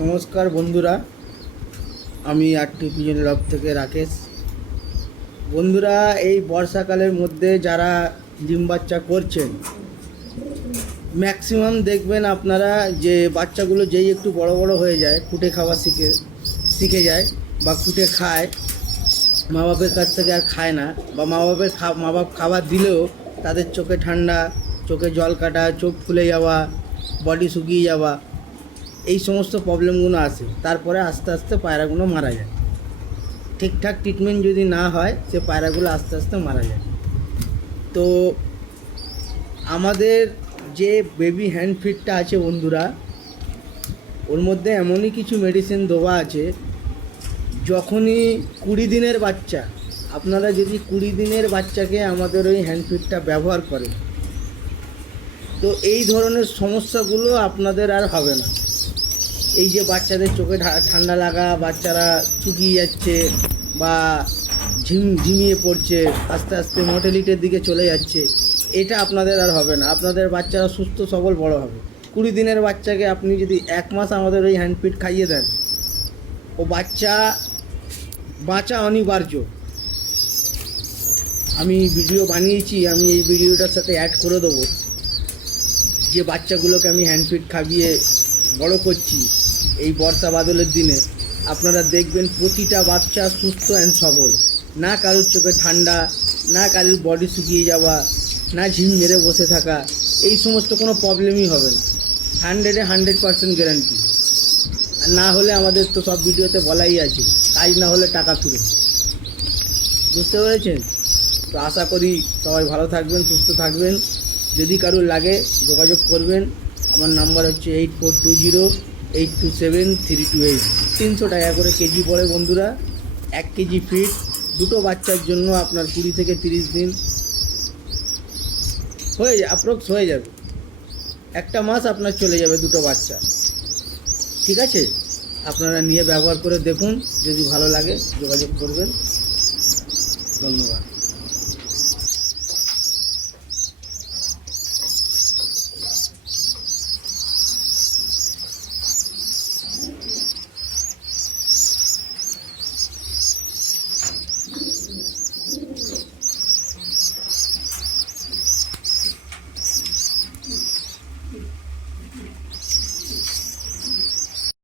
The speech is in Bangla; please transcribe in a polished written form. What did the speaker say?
নমস্কার বন্ধুরা, আমি আরটি পিজন ব্লগ থেকে রাকেশ। বন্ধুরা, এই বর্ষাকালের মধ্যে যারা ডিম বাচ্চা করছেন, ম্যাক্সিমাম দেখবেন আপনারা যে বাচ্চাগুলো যেই একটু বড় বড় হয়ে যায়, খুঁটে খাওয়া শিখে যায় বা খুঁটে খায়, মা বাপের কাছ থেকে আর খায় না, বা মা বাপ খাবার দিলেও তাদের চোখে ঠান্ডা, চোখে জল কাটা, চোখ ফুলে যাওয়া, বডি শুকিয়ে যাওয়া, এই সমস্ত প্রবলেমগুলো আসে। তারপরে আস্তে আস্তে পায়রাগুলো মারা যায়। ঠিকঠাক ট্রিটমেন্ট যদি না হয়, সে পায়রাগুলো আস্তে আস্তে মারা যায়। তো আমাদের যে বেবি হ্যান্ড ফিডটা আছে বন্ধুরা, ওর মধ্যে এমনই কিছু মেডিসিন দেওয়া আছে, যখনই 20 দিনের বাচ্চা, আপনারা যদি 20 দিনের বাচ্চাকে আমাদের ওই হ্যান্ড ফিডটা ব্যবহার করেন, তো এই ধরনের সমস্যাগুলো আপনাদের আর হবে না। এই যে বাচ্চাদের চোখে ঠান্ডা লাগা, বাচ্চারা শুকিয়ে যাচ্ছে বা ঝিমিয়ে পড়ছে, আস্তে আস্তে মর্টালিটির দিকে চলে যাচ্ছে, এটা আপনাদের আর হবে না। আপনাদের বাচ্চারা সুস্থ সবল বড় হবে। 20 দিনের বাচ্চাকে আপনি যদি 1 মাস আমাদের ওই হ্যান্ডফিড খাইয়ে দেন, ও বাঁচা অনিবার্য। আমি ভিডিও বানিয়েছি, আমি এই ভিডিওটার সাথে অ্যাড করে দেবো। যে বাচ্চাগুলোকে আমি হ্যান্ডফিড খাইয়ে বড় করছি এই বর্ষা বাদলের দিনে, আপনারা দেখবেন প্রতিটা বাচ্চা সুস্থ অ্যান্ড সবল। না কারোর চোখে ঠান্ডা, না কারোর বডি শুকিয়ে যাওয়া, না ঝিম মেরে বসে থাকা, এই সমস্ত কোনো প্রবলেমই হবে না। 100% গ্যারান্টি। আর না হলে আমাদের তো সব ভিডিওতে বলাই আছে, কাজ না হলে টাকা ফিরে। বুঝতে পেরেছেন? তো আশা করি সবাই ভালো থাকবেন, সুস্থ থাকবেন। যদি কারোর লাগে যোগাযোগ করবেন। আমার নাম্বার হচ্ছে 8420827328। 300 টাকা করে কেজি পড়ে বন্ধুরা। 1 কেজি ফিড, দুটো বাচ্চার জন্য আপনার 20 থেকে 30 দিন অ্যাপ্রক্স হয়ে যাবে। 1 মাস আপনার চলে যাবে দুটো বাচ্চা। ঠিক আছে, আপনারা নিয়ে ব্যবহার করে দেখুন। যদি ভালো লাগে যোগাযোগ করবেন। ধন্যবাদ।